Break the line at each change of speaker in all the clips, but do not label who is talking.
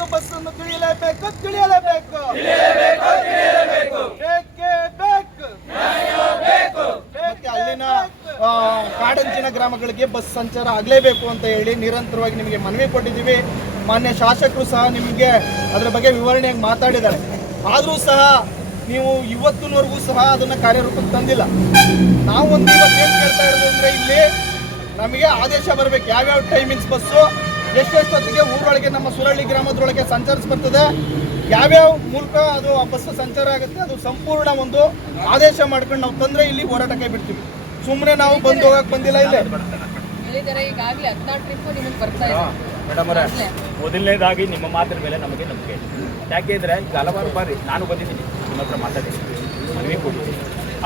ಇರುವುದು ಎಂದು ಬಸ್ ಅನ್ನು ತಿಳಿಯಲೇಬೇಕು ತಿಳಿಯಲೇಬೇಕು. ಬೇಕೇ ಬೇಕು. ಅಲ್ಲಿನ ಕಾಡಂಚಿನ ಗ್ರಾಮಗಳಿಗೆ ಬಸ್ ಸಂಚಾರ ಆಗಲೇಬೇಕು ಅಂತ ಹೇಳಿ ನಿರಂತರವಾಗಿ ನಿಮಗೆ ಮನವಿ ಕೊಟ್ಟಿದ್ದೀವಿ. ಮಾನ್ಯ ಶಾಸಕರು ಸಹ ನಿಮಗೆ ಅದರ ಬಗ್ಗೆ ವಿವರಣೆಯಾಗಿ ಮಾತಾಡಿದ್ದಾರೆ. ಆದರೂ ಸಹ ನೀವು ಇವತ್ತಿನವರೆಗೂ ಸಹ ಅದನ್ನು ಕಾರ್ಯರೂಪಕ್ಕೆ ತಂದಿಲ್ಲ. ನಾವು ಒಂದು ಇವತ್ತು ಏನು ಕೇಳ್ತಾ ಇರೋದು ಅಂದರೆ ಇಲ್ಲಿ ನಮಗೆ ಆದೇಶ ಬರಬೇಕು. ಯಾವ್ಯಾವ ಟೈಮಿಂಗ್ಸ್ ಬಸ್ಸು? ಎಷ್ಟೆಷ್ಟೊತ್ತಿಗೆ ಊರೊಳಗೆ ನಮ್ಮ ಸುರಳ್ಳಿ ಗ್ರಾಮದೊಳಗೆ ಸಂಚರಿಸಿ ಬರ್ತದೆ. ಯಾವ್ಯಾವ ಮೂಲಕ ಅದು ಆ ಬಸ್ ಸಂಚಾರ ಆಗುತ್ತೆ ಅದು ಸಂಪೂರ್ಣ ಒಂದು ಆದೇಶ ಮಾಡ್ಕೊಂಡು ನಾವು ತಂದ್ರೆ ಇಲ್ಲಿ ಹೋರಾಟಕ್ಕೆ ಕೈ ಬಿಡ್ತೀವಿ. ಸುಮ್ಮನೆ ನಾವು ಬಂದು ಹೋಗಕ್ ಬಂದಿಲ್ಲ ಇಲ್ಲ.
ಹೇಳಿದರೆ ಈಗಾಗಲೇ ಹದಿನಾರು ಟ್ರಿಪ್ ನಿಮಗೆ ಬರ್ತಾ ಇದೆ.
ಮೇಡಮ್ ಮೊದಲನೇದಾಗಿ ನಿಮ್ಮ ಮಾತಿನ ಮೇಲೆ ನಮಗೆ ನಂಬಿಕೆ ಇದೆ. ಯಾಕೆ ಇದ್ರೆ ಈಗ ಹಲವಾರು ಬಾರಿ ನಾನು ಬಂದಿದ್ದೀನಿ ನಿಮ್ಮ ಹತ್ರ ಮಾತಾಡಿದ್ದೀನಿ ಮನವಿ ಕೊಟ್ಟಿದ್ದೀನಿ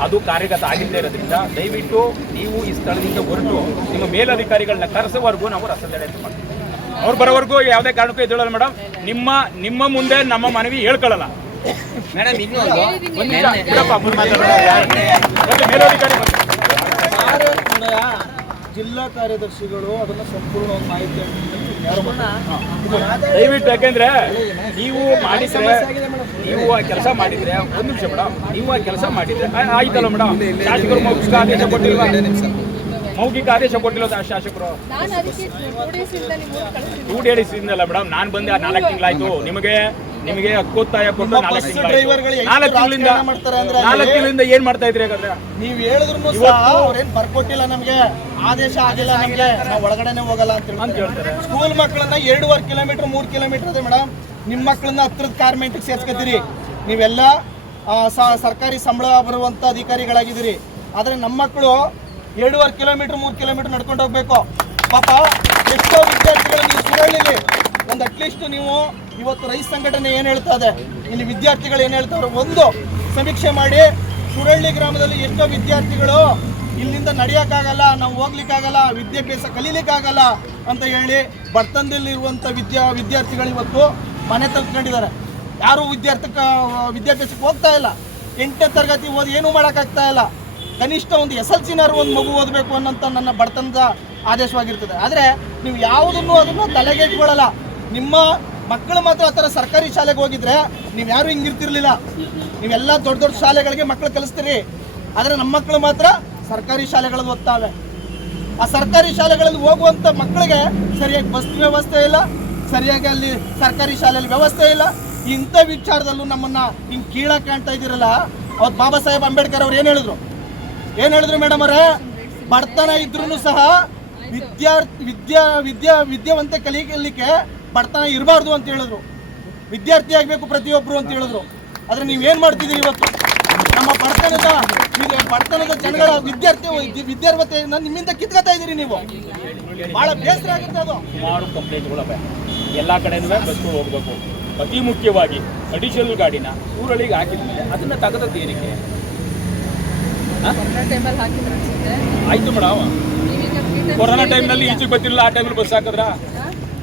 ಅದು ಕಾರ್ಯಗತ ಆಗಿದ್ದೇ ಇರೋದ್ರಿಂದ ದಯವಿಟ್ಟು ನೀವು ಈ ಸ್ಥಳದಿಂದ ಹೊರಟು ನಿಮ್ಮ ಮೇಲಧಿಕಾರಿಗಳನ್ನ ಕರೆಸೋವರೆಗೂ ನಾವು ರಸ್ತೆ ಅಂತ ಮಾಡ್ತೀವಿ ಅವ್ರು ಬರೋವರೆಗೂ ಯಾವುದೇ ಕಾರಣಕ್ಕೂ ಎದ್ದೇಳಲ್ಲ ಮೇಡಮ್. ನಿಮ್ಮ ನಿಮ್ಮ ಮುಂದೆ ನಮ್ಮ ಮನವಿ ಹೇಳ್ಕೊಳ್ಳಲ್ಲ. ಮೇಡಮ್ ಇನ್ನೊಂದು ನಿಮಿಷ.
ಜಿಲ್ಲಾ ಕಾರ್ಯದರ್ಶಿಗಳು ಅದನ್ನ ಸಂಪೂರ್ಣವಾಗಿ ಮಾಹಿತಿ
ದಯವಿಟ್ಟು ಯಾಕೆಂದ್ರೆ ನೀವು ಮಾಡಿದ್ರೆ ನೀವು ಆ ಕೆಲಸ ಮಾಡಿದ್ರೆ ಒಂದು ನಿಮಿಷ ಮೇಡಮ್. ನೀವು ಆ ಕೆಲಸ ಮಾಡಿದ್ರೆ ಆಯ್ತಲ್ಲ ಮೇಡಮ್. ಶಾಸಕರು ಮೌಖಿಕ ಆದೇಶ ಕೊಟ್ಟಿಲ್ವಾ? ಮೌಖಿಕ ಆದೇಶ ಕೊಟ್ಟಿಲ್ಲ ಶಾಸಕರು.
ನಾನು ಅದಕ್ಕೆ ಟೂ ಡೇಸ್
ಇಂದಲ್ಲ ಮೇಡಮ್ ನಾನು ಬಂದೆ ಆ ನಾಲ್ಕು ತಿಂಗಳಾಯ್ತು. ನಿಮಗೆ ನಿಮಗೆ ಹಕ್ಕೋತ್ತಾಯ ಕೊಟ್ಟು ನಾಲ್ಕು ತಿಂಗಳಿಂದ ನಾಲ್ಕು ತಿಂಗಳಿಂದ ಏನ್ ಮಾಡ್ತಾ ಇದ್ರಿ ಹಾಗಾದ್ರೆ?
ನೀವ್ ಹೇಳಿದ್ರು ಅವ್ರೇನ್ ಬರ್ಕೊಟ್ಟಿಲ್ಲ ನಮ್ಗೆ. ಆದೇಶ ಆಗಿಲ್ಲ ನಮ್ಗೆ. ನಾವು ಒಳಗಡೆನೆ ಹೋಗಲ್ಲ ಅಂತ
ಅಂತ
ಹೇಳ್ತಾರೆ. ಸ್ಕೂಲ್ ಮಕ್ಕಳನ್ನ ಎರಡೂವರೆ ಕಿಲೋಮೀಟರ್ ಮೂರು ಕಿಲೋಮೀಟರ್ ಇದೆ ಮೇಡಮ್ ನಿಮ್ಮ ಮಕ್ಕಳನ್ನ ಹತ್ರದ ಕಾರ್ಮೆಂಟಿಗೆ ಸೇರ್ಸ್ಕೊತೀರಿ. ನೀವೆಲ್ಲ ಆ, ಸರ್ಕಾರಿ ಸಂಬಳ ಬರುವಂತ ಅಧಿಕಾರಿಗಳಾಗಿದ್ದೀರಿ. ಆದ್ರೆ ನಮ್ಮ ಮಕ್ಕಳು ಎರಡೂವರೆ ಕಿಲೋಮೀಟರ್, ಮೂರು ಕಿಲೋಮೀಟರ್ ನಡ್ಕೊಂಡು ಹೋಗ್ಬೇಕು. ಪಾಪ, ಎಷ್ಟೋ ವಿದ್ಯಾರ್ಥಿಗಳು ನೀವು ಸುರಳ್ಳಿಲಿ ಒಂದು ಅಟ್ಲೀಸ್ಟ್ ನೀವು ಇವತ್ತು ರೈತ ಸಂಘಟನೆ ಏನು ಹೇಳ್ತಾ ಇದೆ? ಇಲ್ಲಿ ವಿದ್ಯಾರ್ಥಿಗಳು ಏನು ಹೇಳ್ತಾರೆ ಒಂದು, ಸಮೀಕ್ಷೆ ಮಾಡಿ. ಸುರಳ್ಳಿ ಗ್ರಾಮದಲ್ಲಿ ಎಷ್ಟೋ ವಿದ್ಯಾರ್ಥಿಗಳು ಇಲ್ಲಿಂದ ನಡೆಯೋಕ್ಕಾಗಲ್ಲ, ನಾವು ಹೋಗ್ಲಿಕ್ಕಾಗಲ್ಲ, ವಿದ್ಯಾಭ್ಯಾಸ ಕಲೀಲಿಕ್ಕಾಗಲ್ಲ ಅಂತ ಹೇಳಿ ಬರ್ತಂದಲ್ಲಿರುವಂಥ ವಿದ್ಯಾ, ವಿದ್ಯಾರ್ಥಿಗಳು ಇವತ್ತು ಮನೆ ತಲುಪ್ಕೊಂಡಿದ್ದಾರೆ. ಯಾರೂ ವಿದ್ಯಾರ್ಥಿ ವಿದ್ಯಾಭ್ಯಾಸಕ್ಕೆ ಹೋಗ್ತಾ ಇಲ್ಲ. ಎಂಟನೇ ತರಗತಿ ಓದಿ ಏನೂ ಮಾಡೋಕ್ಕಾಗ್ತಾ ಇಲ್ಲ. ಕನಿಷ್ಠ ಒಂದು ಎಸ್ ಎಲ್ ಸಿನಾರು ಒಂದು ಮಗು ಓದಬೇಕು ಅನ್ನೋಂಥ ನನ್ನ ಬಡತನದ ಆದೇಶವಾಗಿರ್ತದೆ. ಆದರೆ ನೀವು ಯಾವುದನ್ನು ಅದನ್ನು ತಲೆಗೆಟ್ಕೊಳ್ಳಲ್ಲ ನಿಮ್ಮ ಮಕ್ಕಳು ಮಾತ್ರ ಆ ಥರ ಸರ್ಕಾರಿ ಶಾಲೆಗೆ ಹೋಗಿದ್ರೆ ನೀವು ಯಾರು ಹಿಂಗಿರ್ತಿರ್ಲಿಲ್ಲ ನೀವೆಲ್ಲ ದೊಡ್ಡ ದೊಡ್ಡ ಶಾಲೆಗಳಿಗೆ ಮಕ್ಕಳು ಕಲಿಸ್ತೀರಿ. ಆದರೆ ನಮ್ಮ ಮಕ್ಕಳು ಮಾತ್ರ ಸರ್ಕಾರಿ ಶಾಲೆಗಳಲ್ಲಿ ಓದ್ತಾವೆ. ಆ ಸರ್ಕಾರಿ ಶಾಲೆಗಳಲ್ಲಿ ಹೋಗುವಂಥ ಮಕ್ಕಳಿಗೆ ಸರಿಯಾಗಿ ಬಸ್ ವ್ಯವಸ್ಥೆ ಇಲ್ಲ, ಸರಿಯಾಗಿ ಅಲ್ಲಿ ಸರ್ಕಾರಿ ಶಾಲೆಯಲ್ಲಿ ವ್ಯವಸ್ಥೆ ಇಲ್ಲ. ಇಂಥ ವಿಚಾರದಲ್ಲೂ ನಮ್ಮನ್ನ ಹಿಂಗೆ ಕೀಳಾಗಿ ಕಾಣ್ತಾ ಇದ್ದೀರಲ್ಲ. ಅವತ್ತು ಬಾಬಾ ಸಾಹೇಬ್ ಅಂಬೇಡ್ಕರ್ ಅವ್ರು ಏನು ಹೇಳಿದ್ರು? ಏನು ಹೇಳಿದ್ರು ಮೇಡಮ್ ಅವರೇ? ಬಡತನ ಇದ್ರೂ ಸಹ ವಿದ್ಯಾರ್ಥಿ ವಿದ್ಯಾ ವಿದ್ಯಾ ವಿದ್ಯಾವಂತ ಕಲಿಯಲಿಕ್ಕೆ ಬಡತನ ಇರಬಾರ್ದು ಅಂತ ಹೇಳಿದ್ರು. ವಿದ್ಯಾರ್ಥಿ ಆಗಬೇಕು ಪ್ರತಿಯೊಬ್ಬರು ಅಂತ ಹೇಳಿದ್ರು. ಆದರೆ ನೀವೇನು ಮಾಡ್ತಿದ್ದೀರಿ ಇವತ್ತು? ನಮ್ಮ ಬಡತನದ ಬಡತನದ ಜನಗಳ ವಿದ್ಯಾರ್ಥಿ ವಿದ್ಯಾರ್ಥಿಯನ್ನು ನಿಮ್ಮಿಂದ ಕಿತ್ಕೊತಾ ಇದ್ದೀರಿ ನೀವು. ಬಹಳ ಬೇಸರ ಆಗುತ್ತೆ ಅದು.
ಸುಮಾರು ಕಂಪ್ಲೇಂಟ್ಗಳವೆ ಎಲ್ಲ ಕಡೆನೂ ಬಸ್ಗಳು ಹೋಗಬೇಕು. ಅತಿ ಮುಖ್ಯವಾಗಿ ಅಡಿಷನಲ್ ಗಾಡಿನ ಊರಳಿಗೆ ಹಾಕಿದ್ಮೇಲೆ ಅದನ್ನ ತಗದ
ತೀರಿಕೆ ಟೈಮಲ್ಲಿ ಹಾಕಿದ್ರು ಅನ್ಸುತ್ತೆ.
ಆಯ್ತು ಮೇಡಮ್
ನೀವೀಗ time
ಕೊರೋನಾ ಟೈಮ್ನಲ್ಲಿ. ಈಚೆಗೆ ಬರ್ತಿರಲಿಲ್ಲ ಆ ಟೈಮಲ್ಲಿ ಬಸ್ ಹಾಕಿದ್ರ?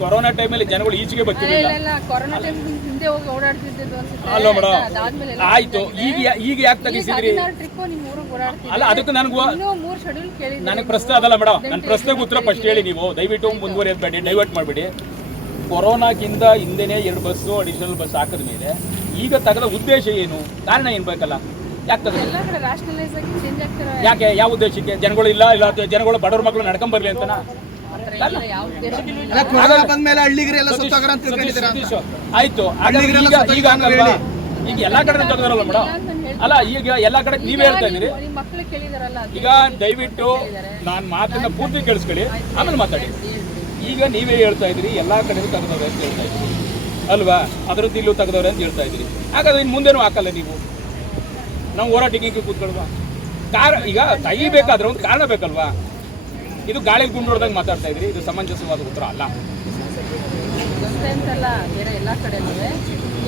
ಕೊರೋನಾ ಟೈಮಲ್ಲಿ ಜನಗಳು ಈಚೆಗೆ ಬರ್ತಿರಲಿಲ್ಲ.
ಇಲ್ಲ ಇಲ್ಲ ಕೊರೋನಾ ಟೈಮ್ ಹಿಂದೆ ಹೋಗಿ ಓಡಾಡ್ತಿದ್ದು ಅನ್ಸುತ್ತೆ.
ಅಲ್ವಾ ಮೇಡಮ್
ಅದಾದ್ಮೇಲೆ ಎಲ್ಲ
ಆಯ್ತು. ಈಗ ಈಗ ಯಾಕೆ ತೆಗಿಸಿದ್ರಿ
ಹದಿನಾರು ಟ್ರಿಪ್ ನಿಮ್ಮ ಊರಿಗೆ ಓಡಾಡ್ತಿದ್ದೀರಿ.
ಅಲ್ಲ ಅದಕ್ಕೆ ನನಗೂ
ಇನ್ನೂ ಮೂರು ಶೆಡ್ಯೂಲ್ ಕೇಳಿದ್ದೀರಿ
ನನಗೆ. ಪ್ರಶ್ನೆ ಅದಲ್ಲ ಮೇಡಮ್ ನನ್ನ ಪ್ರಶ್ನೆಗೆ ಉತ್ತರ ಫಸ್ಟ್ ಹೇಳಿ ನೀವು. ದಯವಿಟ್ಟು ಮುಂದುವರಿಯಬೇಡಿ ಡೈವರ್ಟ್ ಮಾಡಬೇಡಿ. ಕೊರೋನಾಕ್ಕಿಂತ ಹಿಂದೆನೇ ಎರಡು ಬಸ್ಸು ಅಡಿಷನಲ್ ಬಸ್ ಹಾಕಿದ ಮೇಲೆ ಈಗ ತೆಗೆದ ಉದ್ದೇಶ ಏನು? ಕಾರಣ ಏನು ಬೇಕಲ್ಲ? ಯಾಕೆ ಯಾಕೆ? ಯಾವ ಉದ್ದೇಶಕ್ಕೆ? ಜನಗಳು ಇಲ್ಲ ಇಲ್ಲ ಜನಗಳು ಬಡವ್ರ ಮಕ್ಕಳು ನಡ್ಕೊಂಡ್ ಬರ್ಲಿ ಅಂತನಾ? ಆಯ್ತು. ಈಗ ಈಗ. ಎಲ್ಲಾ ಕಡೆ ತೆಗೆದಾರಲ್ಲ ಮೇಡಮ್ ಅಲ್ಲ ಈಗ ಎಲ್ಲಾ ಕಡೆ ನೀವೇ ಹೇಳ್ತಾ ಇದ್ದೀರಿ.
ನಿಮ್ಮ ಮಕ್ಳು ಕೇಳಿದಾರಲ್ಲ
ಈಗ ದಯವಿಟ್ಟು ನಾನು ಮಾತನ್ನ ಪೂರ್ತಿ ಕೇಳಿಸ್ಕೊಳ್ಳಿ. ಆಮೇಲೆ ಮಾತಾಡಿ. ಈಗ ನೀವೇ ಹೇಳ್ತಾ ಇದ್ದೀರಿ ಎಲ್ಲಾ ಕಡೆ ತೆಗೆದವ್ರೆ ಅಂತ ಹೇಳ್ತಾ ಇದ್ದೀರಿ. ಅಲ್ವಾ? ಅದರದ್ದು ಇಲ್ಲೂ ತೆಗೆದವ್ರೆ ಅಂತ ಹೇಳ್ತಾ ಇದ್ದೀರಿ. ಹಾಗಾದ್ರೆ ಇನ್ನು ಮುಂದೇನು ಹಾಕಲ್ಲ ನೀವು? ನಾವು ಹೋರಾಟಕ್ಕೆ ಕೂತ್ಕೊಳ್ವಾ. ಕಾರ ಈಗ ತೆಗಿಬೇಕಾದ್ರೆ ಒಂದು ಕಾರಣ ಬೇಕಲ್ವಾ? ಇದು ಗಾಳಿ ಹೊಡೆದಂಗೆ ಮಾತಾಡ್ತಾ ಇದ್ರಿ ಇದು ಸಮಂಜಸವಾದ ಉತ್ತರ ಅಲ್ಲ.
ಅಂತಲ್ಲ ಬೇರೆ ಎಲ್ಲ ಕಡೆನೂ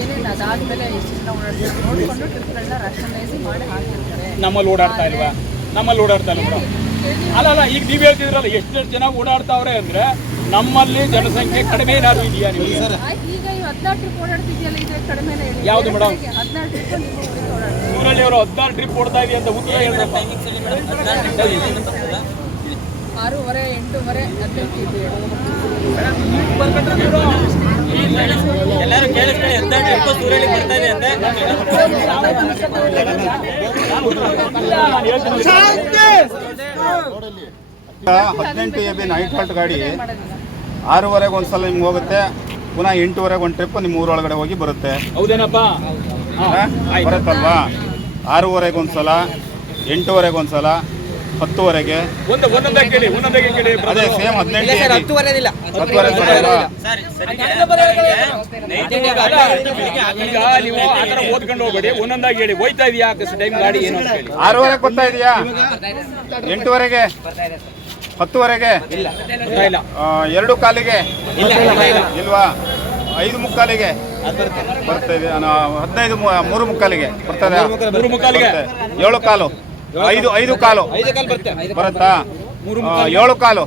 ಏನೇನು ಅದಾದ್ಮೇಲೆ ಎಷ್ಟು ಜನ ಓಡಾಡ್ತಾರೆ ನೋಡಿಕೊಂಡು ಟ್ರಿಪ್ಗಳನ್ನ ರಾಷನಲೈಸ್ ಮಾಡಿ ಹಾಕಿರ್ತಾರೆ.
ನಮ್ಮಲ್ಲಿ ಓಡಾಡ್ತಾ ಇಲ್ವಾ? ನಮ್ಮಲ್ಲಿ ಓಡಾಡ್ತಾ ಇಲ್ವಾ ಮೇಡಮ್. ಅಲ್ಲ ಅಲ್ಲ ಈಗ ನೀವು ಹೇಳ್ತಿದ್ರಲ್ಲ ಎಷ್ಟು ಜನ ಓಡಾಡ್ತಾವ್ರೆ ಅಂದ್ರೆ ನಮ್ಮಲ್ಲಿ ಜನಸಂಖ್ಯೆ ಕಡಿಮೆ ಏನಾದ್ರು ಇದೆಯಾ
ನೀವು ಈಗ ಈ ಹದಿನಾರು ಟ್ರಿಪ್ ಓಡಾಡ್ತಿದ್ಯಲ್ಲ ಇದು ಕಡಿಮೆನೇ ಹೇಳಿ
ಯಾವ್ದು ಮೇಡಮ್?
ಹದಿನಾರು ಟ್ರಿಪ್
ಊರಲ್ಲಿ ಅವರು ಹದಿನಾರು ಟ್ರಿಪ್ ಇದೆಯಾ ಅಂತ ಉತ್ತರ
ಆರೂವರೆ ಎಂಟೂವರೆ ಇದೆ.
ಎಲ್ಲರೂ ಕೇಳಿಸ್ಕೊಳ್ಳಿ ಎಂತ ಟ್ರಿಪ್ ಸೂರ್ಯಲಿ ಬರ್ತಾ ಇದೆ ಅಂತೆ?
ಹದಿನೆಂಟು ಎ ಬಿ ನೈಟ್ ಹಾಲ್ಟ್ ಗಾಡಿ. ಆರೂವರೆಗೆ ಒಂದ್ಸಲ ನಿಮ್ಗೆ ಹೋಗುತ್ತೆ. ಪುನಃ ಎಂಟೂವರೆಗೆ ಒಂದು ಟ್ರಿಪ್ ನಿಮ್ಮ ಊರೊಳಗಡೆ ಹೋಗಿ ಬರುತ್ತೆ.
ಹೌದೇನಪ್ಪ? ಹಾ,
ಹಾ?
ಆಯ್ತು.
ಬರುತ್ತಲ್ವಾ? ಆರೂವರೆಗೆ ಒಂದು ಸಲ ಎಂಟೂವರೆಗೆ ಒಂದು ಸಲ ಹತ್ತುವರೆಗೆ
ಒಂದು ಒಂದೊಂದಾಗಿ ಕೇಳಿ ಒಂದೊಂದಾಗಿ ಕೇಳಿ
ಅದೇ ಸೇಮ್ ಹದಿನೆಂಟು
ಹತ್ತುವರೆ
ಆರೂವರೆಗೆ ಬರ್ತಾ ಇದೆಯಾ ಎಂಟೂವರೆಗೆ ಹತ್ತುವರೆಗೆ ಎರಡು ಕಾಲಿಗೆ ಇಲ್ವಾ ಐದು ಮುಕ್ಕಾಲಿಗೆ ಬರ್ತಾ ಇದೆ ಆ, ಹದಿನೈದು ಮೂರು ಮುಕ್ಕಾಲಿಗೆ ಬರ್ತದೆ.
ಮೂರು ಮುಕ್ಕಾಲಿಗೆ.
ಏಳು ಕಾಲು. ಐದು ಐದು ಕಾಲು.
ಬರುತ್ತೆ.
ಏಳು ಕಾಲು.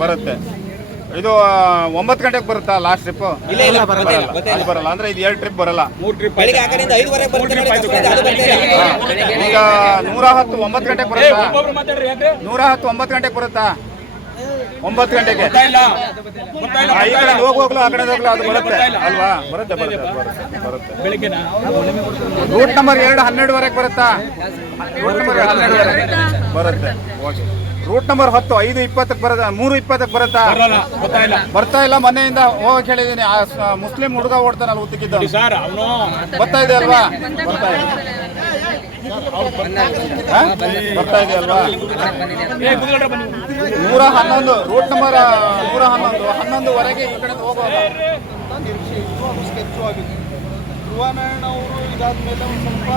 ಬರುತ್ತೆ. ಇದು ಒಂಬತ್ತು ಗಂಟೆಗೆ ಬರುತ್ತಾ ಲಾಸ್ಟ್ ಟ್ರಿಪ್
ಇಲ್ಲ, ಇಲ್ಲ, ಬರಲ್ಲ,
ಬರಲ್ಲ. ಅದು ಬರಲ್ಲ. ಅಂದ್ರೆ ಇದು ಎರಡು ಟ್ರಿಪ್ ಬರಲ್ಲ.
ಮೂರು ಟ್ರಿಪ್.
ಈಗ ನೂರ ಹತ್ತು ಒಂಬತ್ತು ಗಂಟೆಗೆ ಬರುತ್ತಾ? ನೂರ ಹತ್ತು ಒಂಬತ್ತು ಗಂಟೆಗೆ ಬರುತ್ತಾ? ಒಂಬತ್ತು ಗಂಟೆಗೆ. ಈ ಕಡೆ ಹೋಗ್ಲೋ ಆ ಕಡೆ ಹೋಗ್ಲು ಅದು ಬರುತ್ತೆ. ಅಲ್ವಾ? ಬರುತ್ತೆ ಬರುತ್ತೆ ಬರುತ್ತೆ ಬರುತ್ತೆ. ರೂಟ್ ನಂಬರ್ ಎರಡು ಹನ್ನೆರಡುವರೆಗೆ ಬರುತ್ತಾ? ರೂಟ್ ನಂಬರ್ ಹನ್ನೆರಡುವರೆಗೆ ಬರುತ್ತೆ. ಓಕೆ. ರೂಟ್ ನಂಬರ್ ಹತ್ತು ಐದು ಇಪ್ಪತ್ತಕ್ಕೆ ಬರುತ್ತೆ ಮೂರು ಇಪ್ಪತ್ತಕ್ಕೆ ಬರುತ್ತಾ?
ಬರಲ್ಲ ಗೊತ್ತಾ ಇಲ್ಲ.
ಬರ್ತಾ ಇಲ್ಲ ಮನೆಯಿಂದ ಹೋಗಕ್ಕೆ ಹೇಳಿದ್ದೀನಿ. ಆ ಸ- ಮುಸ್ಲಿಂ ಹುಡುಗ ಓಡ್ತಾನಲ್ಲ ಉದ್ದಕ್ಕಿದ್ದ.
ಸರ್ ಅವನು
ಬರ್ತಾ ಇದೆ ಅಲ್ವಾ ಬರ್ತಾ ಇದೆ? ಬರ್ತಾ ಇದೆ ಅಲ್ವಾ ನೂರ ಹನ್ನೊಂದು ರೂಟ್ ನಂಬರ್ ನೂರ ಹನ್ನೊಂದು ಹನ್ನೊಂದುವರೆಗೆ ಈ ಕಡೆ ಹೋಗುವಾಗ
ನಿರೀಕ್ಷೆ ಇತ್ತು ಅದು ಸ್ಕೆಚ್ಚು ಆಗಿತ್ತು ಧ್ರುವನಾರಾಯಣ ಅವರು ಇದಾದ್ಮೇಲೆ ಒಂದು ಸ್ವಲ್ಪ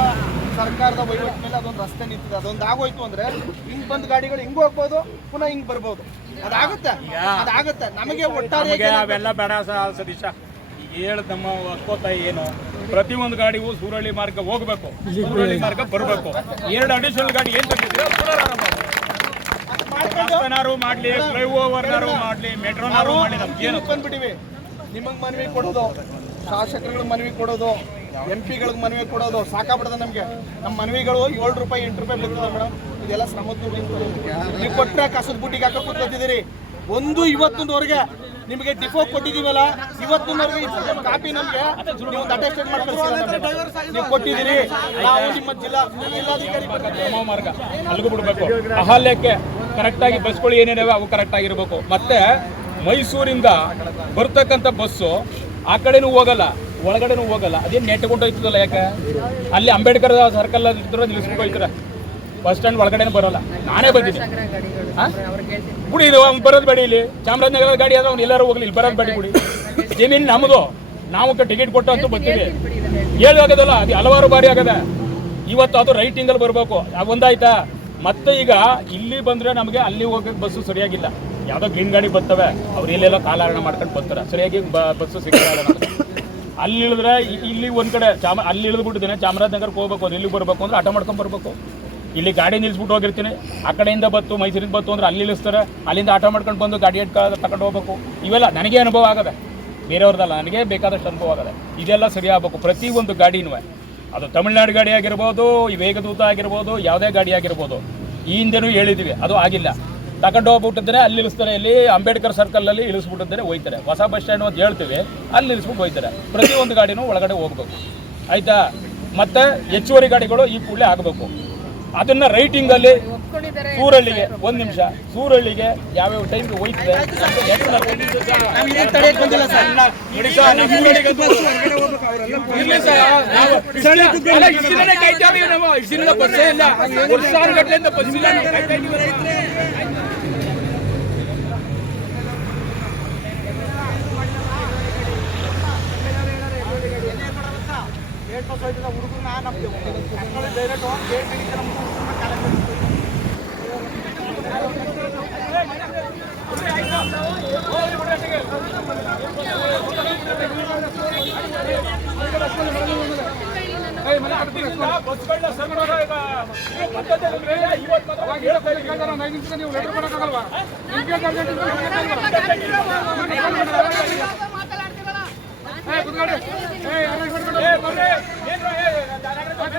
ಸರ್ಕಾರದ ವಹಿವಾಟ್ ಮೇಲೆ ಅದೊಂದು ರಸ್ತೆ ನಿಂತಿದೆ ಅದೊಂದು ಆಗೋಯ್ತು ಅಂದ್ರೆ ಹಿಂಗ್ ಬಂದ್ ಗಾಡಿಗಳು ಹಿಂಗ್ ಹೋಗ್ಬೋದು ಪುನಃ ಹಿಂಗ್ ಬರ್ಬೋದು ಅದಾಗುತ್ತೆ ಅದಾಗುತ್ತೆ ನಮಗೆ ಒಟ್ಟಾರೆ
ಅವೆಲ್ಲ ಬೇಡ ಸ- ಸತೀಶ ಈಗ ನಮ್ಮ ಒಪ್ಕೋತಾಯಿ ಏನು? ಪ್ರತಿಯೊಂದು ಗಾಡಿಗೂ ಸೂರಳ್ಳಿ ಮಾರ್ಗ ಹೋಗಬೇಕು. ಸೂರಳ್ಳಿ ಮಾರ್ಗ ಬರಬೇಕು. ಎರಡು ಅಡಿಷನಲ್ ಗಾಡಿ ಏನ್ ತಂದಿದ್ದೀರಾ ಪುನರಾರಂಭ ರಸ್ತೆನಾರು ಮಾಡ್ಲಿ ಮಾಡ್ಲಿ, ಮೆಟ್ರೋನಾರು ಮಾಡಲಿ, ನಮ್ಗೆ ಏನು?
ಬಂದ್ಬಿಟ್ಟಿವಿ. ನಿಮಗೆ ಮನವಿ ಕೊಡೋದು ಶಾಸಕರುಗಳಿಗೆ ಮನವಿ ಕೊಡೋದು ಎಂ ಪಿಗಳಿಗೆ ಮನವಿ ಕೊಡೋದು, ಸಾಕಾಗ್ಬಿಡದ ನಮಗೆ. ನಮ್ಮ ಮನವಿಗಳು ಏಳು ರೂಪಾಯಿ, ಎಂಟು ರೂಪಾಯಿ ಬರ್ತದೆ ಮೇಡಮ್ ಇದೆಲ್ಲ ಶ್ರಮದ ನೀವು ಕೊಟ್ಟರೆ ಕಸದ ಬುಟ್ಟಿಗೆ ಹಾಕೋ ಕೂತಿದ್ದೀರಿ ಒಂದು, ಇವತ್ತೊಂದವರೆಗೆ ನಿಮಗೆ ಡಿಪೋ ಕೊಟ್ಟಿದ್ದೀವಲ್ಲ, ಇವತ್ತಿನವರೆಗೆ ಕಾಪಿ ನಮಗೆ. ನೀವು ಅಟೆಸ್ಟೆಡ್ ಮಾಡಿ ನಮ್ಗೆ. ನೀವು ಕೊಟ್ಟಿದ್ದೀರಿ. ನಾವು ನಿಮ್ಮ ಜಿಲ್ಲಾ ಜಿಲ್ಲಾಧಿಕಾರಿ
ಮಾರ್ಗ. ಅಲ್ಲಿಗೂ ಬಿಡಬೇಕು. ಅಹಲ್ಯಕ್ಕೆ ಕರೆಕ್ಟಾಗಿ ಬಸ್ಗಳು ಏನೇನಿವೆ ಅವು ಕರೆಕ್ಟ್ ಆಗಿರ್ಬೇಕು. ಮತ್ತೆ ಮೈಸೂರಿಂದ ಬರ್ತಕ್ಕಂಥ ಬಸ್ಸು ಆ ಕಡೆನೂ ಹೋಗಲ್ಲ, ಒಳಗಡೆನೂ ಹೋಗಲ್ಲ. ಅದೇನು ನೆಟ್ಕೊಂಡು ಹೋಯ್ತದಲ್ಲ ಯಾಕೆ? ಅಲ್ಲಿ ಅಂಬೇಡ್ಕರ್ ಸರ್ಕಲ್ ನಿಲ್ಲಿಸ್ಕೊಂಡು ಹೋಯ್ತಾರೆ. ಬಸ್ ಸ್ಟ್ಯಾಂಡ್ ಒಳಗಡೆ ಬರೋಲ್ಲ. ನಾನೇ ಬಂದಿದ್ದೆ? ಬಿಡಿ ಇದು ಅವ್ನು ಬರೋದು ಬೇಡಿ ಇಲ್ಲಿ. ಚಾಮರಾಜನಗರದ ಗಾಡಿ ಆದ್ರೆ ಅವ್ನು ಎಲ್ಲರೂ ಹೋಗ್ಲಿ ಇಲ್ಲಿ ಬರೋದು ಬೇಡಿ ಬಿಡಿ ಜಮೀನ್ ನಮ್ಮದು ನಾವು ಟಿಕೆಟ್ ಕೊಟ್ಟು ಅಂತೂ ಬರ್ತೀವಿ ಹೇಳಿ ಆಗೋದಲ್ಲ ಅದು ಹಲವಾರು ಬಾರಿ ಆಗದ. ಇವತ್ತು ಅದು ರೈಟಿಂಗಲ್ಲಿ ಬರಬೇಕು. ಒಂದಾಯ್ತಾ? ಮತ್ತೆ ಈಗ ಇಲ್ಲಿ ಬಂದ್ರೆ ನಮಗೆ ಅಲ್ಲಿ ಹೋಗಕ್ಕೆ ಬಸ್ಸು ಸರಿಯಾಗಿಲ್ಲ. ಯಾವುದೋ ಗ್ರೀನ್ ಗಾಡಿ ಬರ್ತವೆ. ಅವ್ರು ಇಲ್ಲೆಲ್ಲ ಕಾಲಹರಣ ಮಾಡ್ಕೊಂಡು ಬರ್ತಾರೆ. ಸರಿಯಾಗಿ ಬ- ಬಸ್ಸು ಸಿಗಲ್ಲ ನಮ್ಗೆ. ಅಲ್ಲಿ ಇಳಿದ್ರೆ ಇಲ್ಲಿ ಒಂದ್ ಕಡೆ ಚಾಮ ಅಲ್ಲಿ ಇಳಿದ್ಬಿಟ್ಟಿದ್ದೇನೆ ಚಾಮರಾಜನಗರಕ್ಕೆ ಹೋಗ್ಬೇಕು ಅವ್ರು ಇಲ್ಲಿಗೆ ಬರಬೇಕು ಅಂದ್ರೆ ಆಟೋ ಮಾಡ್ಕೊಂಡ್ ಬರ್ಬೇಕು. ಇಲ್ಲಿ ಗಾಡಿ ನಿಲ್ಸ್ಬಿಟ್ಟು ಹೋಗಿರ್ತೀನಿ. ಆ ಕಡೆಯಿಂದ ಬತ್ತು ಮೈಸೂರಿಂದ ಬತ್ತು ಅಂದ್ರೆ ಅಲ್ಲಿ ನಿಲ್ಲಿಸ್ತಾರೆ. ಅಲ್ಲಿಂದ ಆಟೋ ಮಾಡ್ಕೊಂಡು ಬಂದು ಗಾಡಿ ಇಟ್ಕ ತಗೊಂಡು ಹೋಗ್ಬೇಕು. ಇವೆಲ್ಲ ನನಗೆ ಅನುಭವ ಆಗದೆ, ಬೇರೆಯವ್ರದ್ದಲ್ಲ, ನನಗೆ ಬೇಕಾದಷ್ಟು ಅನುಭವ ಆಗದೆ, ಇದೆಲ್ಲ ಸರಿ ಆಗ್ಬೇಕು ಪ್ರತಿ ಒಂದು ಗಾಡಿನೂ. ಅದು ತಮಿಳ್ನಾಡು ಗಾಡಿ ಆಗಿರ್ಬೋದು, ಈ ವೇಗದೂತ ಆಗಿರ್ಬೋದು, ಯಾವುದೇ ಗಾಡಿ ಆಗಿರ್ಬೋದು, ಈ ಹಿಂದೆನೂ ಹೇಳಿದ್ವಿ, ಅದು ಆಗಿಲ್ಲ. ತಗೊಂಡು ಹೋಗ್ಬಿಟ್ಟಿದ್ರೆ ಅಲ್ಲಿ ಇಳಿಸ್ತಾರೆ ಇಲ್ಲಿ ಅಂಬೇಡ್ಕರ್ ಸರ್ಕಲಲ್ಲಿ ಇಳಿಸ್ಬಿಟ್ಟಿದ್ರೆ ಹೋಯ್ತಾರೆ ಹೊಸ ಬಸ್ ಸ್ಟ್ಯಾಂಡ್ ಅಂತ ಹೇಳ್ತೀವಿ, ಅಲ್ಲಿ ಇಳಿಸ್ಬಿಟ್ಟು ಹೋಯ್ತಾರೆ ಪ್ರತಿಯೊಂದು ಗಾಡಿನೂ ಒಳಗಡೆ ಹೋಗ್ಬೇಕು. ಆಯಿತಾ? ಮತ್ತು ಹೆಚ್ಚುವರಿ ಗಾಡಿಗಳು ಈ ಕೂಡಲೇ ಆಗಬೇಕು. ಅದನ್ನ ರೈಟಿಂಗಲ್ಲಿ
ಅಲ್ಲಿ
ಸೂರಳ್ಳಿಗೆ ಒಂದ್ ನಿಮಿಷ. ಸೂರಳ್ಳಿಗೆ ಯಾವ್ಯಾವ ಟೈಮ್ಗೆ ಹೋಯ್ತದೆ?
ನಾವು ಇದೇ ತಡೆಯಕ್ಕೆ ಬಂದಿಲ್ಲ ಸರ್
ನೋಡಿ ಸರ್, ನಮ್ಮ ಊರಲ್ಲಿಗಂತೂ ಇರ್ಲಿ ಸರ್, ನಾವು ಅಲ್ಲ, ಇಷ್ಟ್ ದಿನನೇ ಕಾಯ್ತಾ ಇದೀವಿ ನಾವು ಇಷ್ಟ್ ದಿನದ ಬಸ್ಸೇ ಇಲ್ಲ ವರ್ಷಾನುಗಟ್ಲೆಯಿಂದ ಬಸ್ ಇಲ್ಲ ನಾವು ಕಾಯ್ತಾ ಇದೀವಿ. ಬಸ್ಗಳನ್ನ ಸರ್ಕಾರ ಈಗ ಈ ಪದ್ಧತಿ ಅಂದ್ರೆ ಇವತ್ತು ಮಾತ್ರ ಅವಾಗ ಹೇಳಕ್ ಹೋಗಿ ಏ.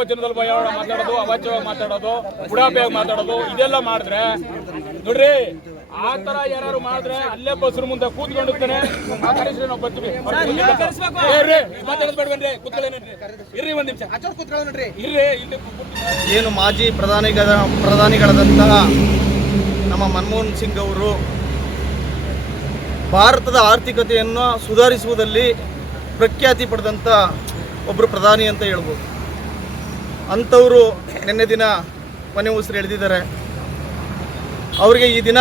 ಏಕವಚನದಲ್ಲಿ ಬಯೋಣ ಮಾತಾಡೋದು ಅವಾಚ್ಯವಾಗಿ ಮಾತಾಡೋದು ಬುಡಾಪಿಯಾಗಿ ಮಾತಾಡೋದು ಇದೆಲ್ಲ ಮಾಡಿದ್ರೆ ನೋಡ್ರಿ ಆ ತರ ಯಾರು ಮಾಡಿದ್ರೆ ಅಲ್ಲೇ ಬಸ್ರ ಮುಂದೆ ಕೂತ್ಕೊಂಡಿರ್ತಾನೆ ಮಾತಾಡಿದ್ರೆ ನಾವು ಬರ್ತೀವಿ. ಇರ್ರಿ, ಒಂದ್ ನಿಮಿಷ. ಇರ್ರಿ.
ಏನು ಮಾಜಿ ಪ್ರಧಾನಿಗಳ ಪ್ರಧಾನಿಗಳಾದಂತಹ ನಮ್ಮ ಮನಮೋಹನ್ ಸಿಂಗ್ ಅವರು ಭಾರತದ ಆರ್ಥಿಕತೆಯನ್ನು ಸುಧಾರಿಸುವುದಲ್ಲಿ ಪ್ರಖ್ಯಾತಿ ಪಡೆದಂಥ ಒಬ್ಬರು ಪ್ರಧಾನಿ ಅಂತ ಹೇಳ್ಬೋದು. ಅಂಥವರು ನಿನ್ನೆ ದಿನ ಮನೆ ಉಸಿರು ಎಳೆದಿದ್ದಾರೆ. ಅವರಿಗೆ ಈ ದಿನ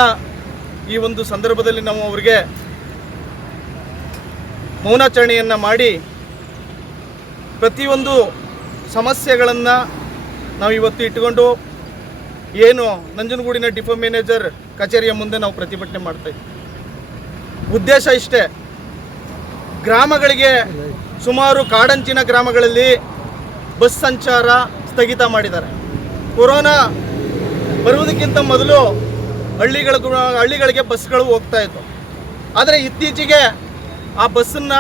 ಈ ಒಂದು ಸಂದರ್ಭದಲ್ಲಿ ನಾವು ಅವರಿಗೆ ಮೌನಾಚರಣೆಯನ್ನು ಮಾಡಿ ಪ್ರತಿಯೊಂದು ಸಮಸ್ಯೆಗಳನ್ನು ನಾವು ಇವತ್ತು ಇಟ್ಟುಕೊಂಡು ಏನು ನಂಜನಗೂಡಿನ ಡಿಪೋ ಮ್ಯಾನೇಜರ್ ಕಚೇರಿಯ ಮುಂದೆ ನಾವು ಪ್ರತಿಭಟನೆ ಮಾಡ್ತಾ ಇದ್ದೀವಿ ಉದ್ದೇಶ ಇಷ್ಟೇ. ಗ್ರಾಮಗಳಿಗೆ ಸುಮಾರು ಕಾಡಂಚಿನ ಗ್ರಾಮಗಳಲ್ಲಿ ಬಸ್ ಸಂಚಾರ ಸ್ಥಗಿತ ಮಾಡಿದ್ದಾರೆ. ಕೊರೋನಾ ಬರುವುದಕ್ಕಿಂತ ಮೊದಲು ಹಳ್ಳಿಗಳ ಹಳ್ಳಿಗಳಿಗೆ ಬಸ್ಗಳು ಹೋಗ್ತಾ ಇತ್ತು ಆದರೆ ಇತ್ತೀಚೆಗೆ ಆ ಬಸ್ಸನ್ನು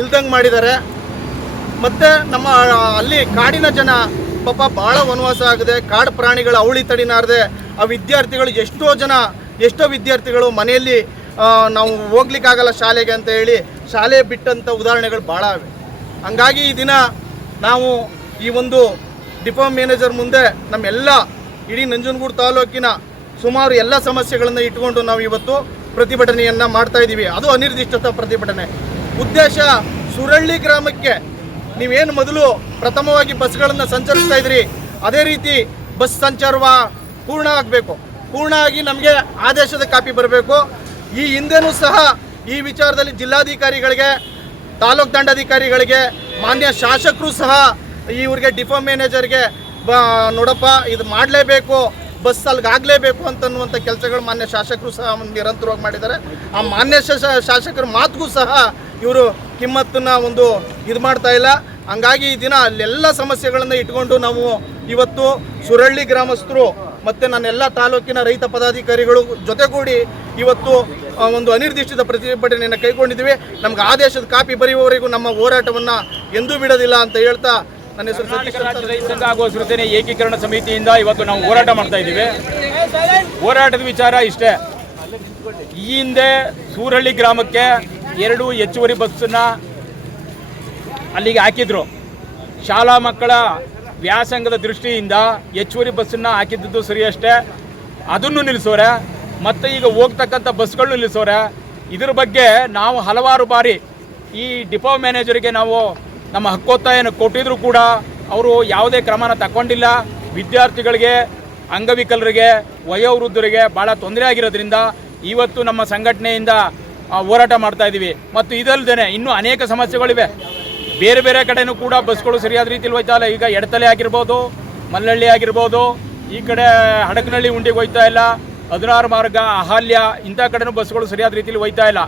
ಇಲ್ದಂಗೆ ಮಾಡಿದ್ದಾರೆ. ಮತ್ತು ನಮ್ಮ ಅಲ್ಲಿ ಕಾಡಿನ ಜನ ಪಾಪ ಭಾಳ ವನವಾಸ ಆಗಿದೆ. ಕಾಡು ಪ್ರಾಣಿಗಳ ಅವಳಿ ತಡಿನಾರದೆ ಆ ವಿದ್ಯಾರ್ಥಿಗಳು ಎಷ್ಟೋ ಜನ, ಎಷ್ಟೋ ವಿದ್ಯಾರ್ಥಿಗಳು ಮನೆಯಲ್ಲಿ ನಾವು ಹೋಗ್ಲಿಕ್ಕಾಗಲ್ಲ ಶಾಲೆಗೆ ಅಂತ ಹೇಳಿ ಶಾಲೆ ಬಿಟ್ಟಂಥ ಉದಾಹರಣೆಗಳು ಭಾಳ ಇವೆ. ಹಂಗಾಗಿ ಈ ದಿನ ನಾವು ಈ ಒಂದು ಡಿಪೋ ಮ್ಯಾನೇಜರ್ ಮುಂದೆ ನಮ್ಮೆಲ್ಲ ಇಡೀ ನಂಜನಗೂಡು ತಾಲೂಕಿನ ಸುಮಾರು ಎಲ್ಲ ಸಮಸ್ಯೆಗಳನ್ನು ಇಟ್ಕೊಂಡು ನಾವು ಇವತ್ತು ಪ್ರತಿಭಟನೆಯನ್ನು ಮಾಡ್ತಾ ಇದ್ದೀವಿ ಅದು ಅನಿರ್ದಿಷ್ಟ ಪ್ರತಿಭಟನೆ. ಉದ್ದೇಶ ಸುರಳ್ಳಿ ಗ್ರಾಮಕ್ಕೆ ನೀವೇನು ಮೊದಲು ಪ್ರಥಮವಾಗಿ ಬಸ್ಗಳನ್ನು ಸಂಚರಿಸ್ತಾ ಇದ್ರಿ. ಅದೇ ರೀತಿ ಬಸ್ ಸಂಚಾರವ ಪೂರ್ಣ ಆಗಬೇಕು. ಪೂರ್ಣ ಆಗಿ ನಮಗೆ ಆದೇಶದ ಕಾಪಿ ಬರಬೇಕು. ಈ ಹಿಂದೆನೂ ಸಹ ಈ ವಿಚಾರದಲ್ಲಿ ಜಿಲ್ಲಾಧಿಕಾರಿಗಳಿಗೆ, ತಾಲೂಕು ದಂಡಾಧಿಕಾರಿಗಳಿಗೆ, ಮಾನ್ಯ ಶಾಸಕರು ಸಹ ಇವ್ರಿಗೆ ಡಿಪೋ ಮ್ಯಾನೇಜರ್ಗೆ ಬ ನೋಡಪ್ಪ, ಇದು ಮಾಡಲೇಬೇಕು ಬಸ್ ಅಲ್ಲಿಗೆ ಆಗಲೇಬೇಕು ಅಂತನ್ನುವಂಥ ಕೆಲಸಗಳು ಮಾನ್ಯ ಶಾಸಕರು ಸಹ ನಿರಂತರವಾಗಿ ಮಾಡಿದ್ದಾರೆ. ಆ ಮಾನ್ಯ ಶಾಸ- ಶಾಸಕರ ಮಾತಿಗೂ ಸಹ ಇವರು ಕಿಮ್ಮತ್ತನ್ನ ಒಂದು ಇದು ಮಾಡ್ತಾ ಇಲ್ಲ. ಹಂಗಾಗಿ ಈ ದಿನ ಅಲ್ಲೆಲ್ಲ ಸಮಸ್ಯೆಗಳನ್ನು ಇಟ್ಕೊಂಡು ನಾವು ಇವತ್ತು ಸುರಳ್ಳಿ ಗ್ರಾಮಸ್ಥರು ಮತ್ತು ನನ್ನೆಲ್ಲ ತಾಲೂಕಿನ ರೈತ ಪದಾಧಿಕಾರಿಗಳು ಜೊತೆಗೂಡಿ ಇವತ್ತು ಒಂದು ಅನಿರ್ದಿಷ್ಟ ಪ್ರತಿಭಟನೆಯನ್ನು ಕೈಗೊಂಡಿದ್ದೀವಿ. ನಮ್ಗೆ ಆದೇಶದ ಕಾಪಿ ಬರೆಯುವವರೆಗೂ ನಮ್ಮ ಹೋರಾಟವನ್ನು ಎಂದೂ ಬಿಡೋದಿಲ್ಲ ಅಂತ ಹೇಳ್ತಾ
ಕರ್ನಾಟಕ ರಾಜ್ಯ ರೈತ ಸಂಘ ಹಾಗೂ ಹಸಿರುಸೇನೆ ಏಕೀಕರಣ ಸಮಿತಿಯಿಂದ ಇವತ್ತು ನಾವು ಹೋರಾಟ ಮಾಡ್ತಾ ಇದ್ದೀವಿ. ಹೋರಾಟದ ವಿಚಾರ ಇಷ್ಟೇ. ಈ ಹಿಂದೆ ಸೂರಳ್ಳಿ ಗ್ರಾಮಕ್ಕೆ ಎರಡು ಹೆಚ್ಚುವರಿ ಬಸ್ಸನ್ನು ಅಲ್ಲಿಗೆ ಹಾಕಿದ್ರು. ಶಾಲಾ ಮಕ್ಕಳ ವ್ಯಾಸಂಗದ ದೃಷ್ಟಿಯಿಂದ ಹೆಚ್ಚುವರಿ ಬಸ್ಸನ್ನು ಹಾಕಿದ್ದು ಸರಿ ಅಷ್ಟೇ. ಅದನ್ನು ನಿಲ್ಲಿಸೋರೆ, ಮತ್ತು ಈಗ ಹೋಗ್ತಕ್ಕಂಥ ಬಸ್ಗಳು ನಿಲ್ಲಿಸೋರೆ. ಇದ್ರ ಬಗ್ಗೆ ನಾವು ಹಲವಾರು ಬಾರಿ ಈ ಡಿಪೋ ಮ್ಯಾನೇಜರಿಗೆ ನಾವು ನಮ್ಮ ಹಕ್ಕೊತ್ತಾಯನ ಕೊಟ್ಟಿದ್ರು ಕೂಡ ಅವರು ಯಾವುದೇ ಕ್ರಮನ ತಗೊಂಡಿಲ್ಲ ವಿದ್ಯಾರ್ಥಿಗಳಿಗೆ, ಅಂಗವಿಕಲರಿಗೆ, ವಯೋವೃದ್ಧರಿಗೆ ಭಾಳ ತೊಂದರೆ ಆಗಿರೋದ್ರಿಂದ ಇವತ್ತು ನಮ್ಮ ಸಂಘಟನೆಯಿಂದ ಹೋರಾಟ ಮಾಡ್ತಾ ಇದ್ದೀವಿ ಮತ್ತು ಇದಲ್ದೇ ಇನ್ನೂ ಅನೇಕ ಸಮಸ್ಯೆಗಳಿವೆ. ಬೇರೆ ಬೇರೆ ಕಡೆಯೂ ಕೂಡ ಬಸ್ಗಳು ಸರಿಯಾದ ರೀತಿಯಲ್ಲಿ ಹೋಯ್ತಾ ಈಗ ಎಡತಲೆ ಆಗಿರ್ಬೋದು, ಮಲ್ಲಳ್ಳಿ ಆಗಿರ್ಬೋದು, ಈ ಕಡೆ ಹಡಕನಹಳ್ಳಿ ಉಂಡಿಗೆ ಹೋಯ್ತಾ ಇಲ್ಲ. ಹದಿನಾರು ಮಾರ್ಗ, ಅಹಲ್ಯ, ಇಂಥ ಕಡೆನೂ ಬಸ್ಗಳು ಸರಿಯಾದ ರೀತಿಯಲ್ಲಿ ಹೋಯ್ತಾ ಇಲ್ಲ.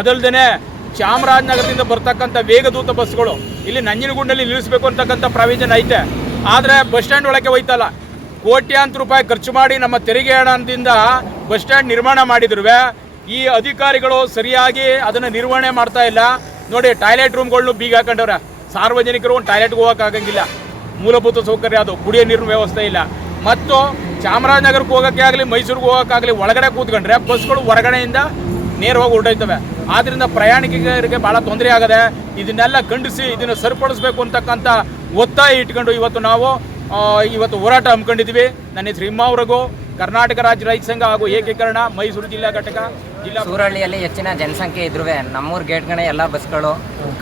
ಅದಲ್ದೇ ಚಾಮರಾಜನಗರದಿಂದ ಬರ್ತಕ್ಕಂಥ ವೇಗದೂತ ಬಸ್ಗಳು ಇಲ್ಲಿ ನಂಜನಗೂಡಿನಲ್ಲಿ ನಿಲ್ಲಿಸಬೇಕು ಅಂತಕ್ಕಂಥ ಪ್ರಾವಿಷನ್ ಐತೆ. ಆದರೆ ಬಸ್ ಸ್ಟ್ಯಾಂಡ್ ಒಳಗೆ ಹೋಯ್ತಲ್ಲ. ಕೋಟ್ಯಾಂತರ ರೂಪಾಯಿ ಖರ್ಚು ಮಾಡಿ ನಮ್ಮ ತೆರಿಗೆ ಹಣದಿಂದ ಬಸ್ ಸ್ಟ್ಯಾಂಡ್ ನಿರ್ಮಾಣ ಮಾಡಿದ್ರು ಈ ಅಧಿಕಾರಿಗಳು ಸರಿಯಾಗಿ ಅದನ್ನು ನಿರ್ವಹಣೆ ಮಾಡ್ತಾ ಇಲ್ಲ. ನೋಡಿ, ಟಾಯ್ಲೆಟ್ ರೂಮ್ಗಳನ್ನು ಬೀಗ ಹಾಕೊಂಡವ್ರೆ. ಸಾರ್ವಜನಿಕರು ಒಂದು ಟಾಯ್ಲೆಟ್ಗೆ ಹೋಗೋಕ್ಕಾಗಂಗಿಲ್ಲ ಮೂಲಭೂತ ಸೌಕರ್ಯ ಅದು. ಕುಡಿಯೋ ನೀರಿನ ವ್ಯವಸ್ಥೆ ಇಲ್ಲ. ಮತ್ತು ಚಾಮರಾಜನಗರಕ್ಕೆ ಹೋಗೋಕ್ಕೆ ಆಗಲಿ, ಮೈಸೂರಿಗೆ ಹೋಗೋಕ್ಕಾಗಲಿ ಒಳಗಡೆ ಕೂತ್ಕೊಂಡ್ರೆ ಬಸ್ಗಳು ಹೊರಗಡೆಯಿಂದ ನೇರವಾಗಿ ಹೊರಟೋಯ್ತವೆ. ಆದ್ದರಿಂದ ಪ್ರಯಾಣಿಕರಿಗೆ ಭಾಳ ತೊಂದರೆ ಆಗದೆ ಇದನ್ನೆಲ್ಲ ಖಂಡಿಸಿ, ಇದನ್ನು ಸರಿಪಡಿಸಬೇಕು ಅಂತಕ್ಕಂಥ ಒತ್ತಾಯ ಇಟ್ಕೊಂಡು ಇವತ್ತು ನಾವು ಇವತ್ತು ಹೋರಾಟ ಹಮ್ಮಿಕೊಂಡಿದ್ವಿ ನನ್ನ ಹೆಸರು ಹಿಮ್ಮಾವ್ರಿಗೂ ಕರ್ನಾಟಕ ರಾಜ್ಯ ರೈತ ಸಂಘ ಹಾಗೂ ಏಕೀಕರಣ, ಮೈಸೂರು ಜಿಲ್ಲಾ ಘಟಕ, ಜಿಲ್ಲಾ
ಊರಹಳ್ಳಿಯಲ್ಲಿ ಹೆಚ್ಚಿನ ಜನಸಂಖ್ಯೆ ಇದ್ರೂ ನಮ್ಮೂರು ಗೇಟ್ಗಡೆ ಎಲ್ಲ ಬಸ್ಗಳು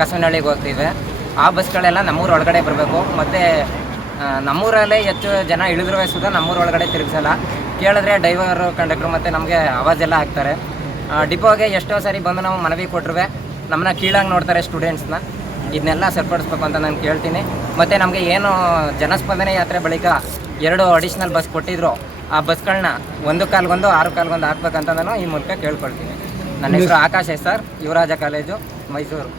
ಕಸನಹಳ್ಳಿಗೆ ಹೋಗ್ತಿವೆ. ಆ ಬಸ್ಗಳೆಲ್ಲ ನಮ್ಮೂರ ಒಳಗಡೆ ಬರಬೇಕು. ಮತ್ತು ನಮ್ಮೂರಲ್ಲೇ ಹೆಚ್ಚು ಜನ ಇಳಿದ್ರೂ ಸುದ ನಮ್ಮೂರ ಒಳಗಡೆ ತಿರುಗಿಸಲ್ಲ. ಕೇಳಿದ್ರೆ ಡ್ರೈವರ್, ಕಂಡಕ್ಟ್ರು ಮತ್ತು ನಮಗೆ ಆವಾಜೆಲ್ಲ ಹಾಕ್ತಾರೆ. ಡಿಪೋಗೆ ಎಷ್ಟೋ ಸಾರಿ ಬಂದು ನಾವು ಮನವಿ ಕೊಟ್ಟರುವೆ ನಮ್ಮನ್ನ ಕೀಳಾಗಿ ನೋಡ್ತಾರೆ ಸ್ಟೂಡೆಂಟ್ಸ್ನ ಇದನ್ನೆಲ್ಲ ಸರಿಪಡಿಸ್ಬೇಕು ಅಂತ ನಾನು ಕೇಳ್ತೀನಿ. ಮತ್ತು ನಮಗೆ ಏನು ಜನಸ್ಪಂದನೆ ಯಾತ್ರೆ ಬಳಿಕ ಎರಡು ಅಡಿಷ್ನಲ್ ಬಸ್ ಕೊಟ್ಟಿದ್ರು ಆ ಬಸ್ಗಳನ್ನ ಒಂದು ಕಾಲ್ಗೊಂದು ಆರು ಕಾಲ್ಗೊಂದು ಹಾಕ್ಬೇಕಂತ ನಾನು ಈ ಮೂಲಕ ಕೇಳ್ಕೊಳ್ತೀನಿ. ನನ್ನ ಹೆಸರು Akash S sir Yuvaraja college Mysuru.